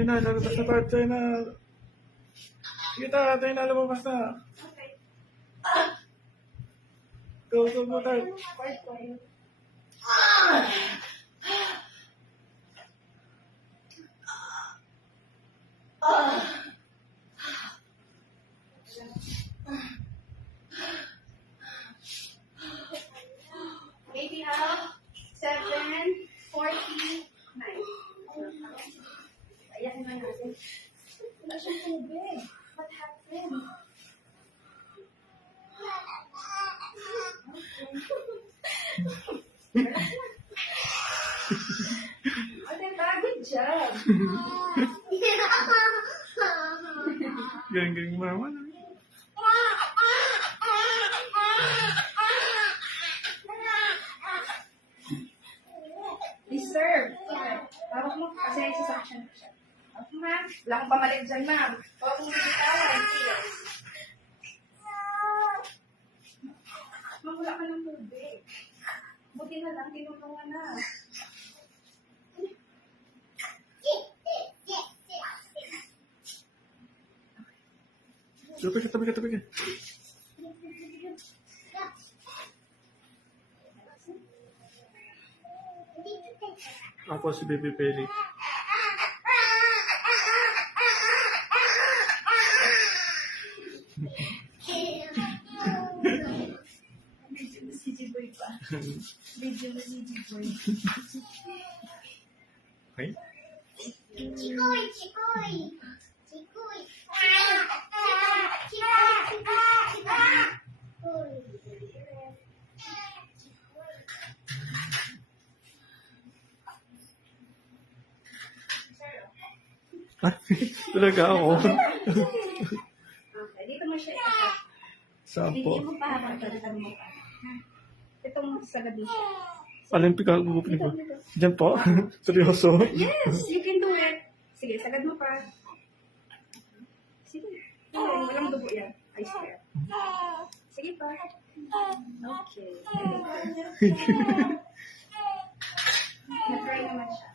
Tayo na, lalabas na tayo. Tayo na. Sige tayo na, lumabas na. Okay. Go tayo. Quiet, quiet. Maybe 7:49. Ayan na natin. Wala siyang tubig. What happened? Ate, good job. Galing mama. Deserve. Hawak mo kasi isa-section ko siya. Hawak mo, ma'am. Wala kang pamalit dyan, ma'am. Hawak mo yung bitawan. Ma'am, wala ka ng tubig. Buti na lang, tinulungan na. Tabi ka. Ako si Baby Perry. Video mo si Jiboy pa. Video mo si Jiboy. Okay? Chikoy. Talaga ako. Okay, dito mo siya itatap. Hindi Sampo. mo pahabang talagang mo pa. Itong sa gabi siya. Olympic ang gugupin ko. Dito. Diyan po? Seryoso? Yes, you can do it. Sige, sagad mo pa. Sige. Ayun, walang dugo yan. I swear. Sige pa. Okay. Nag-try naman siya.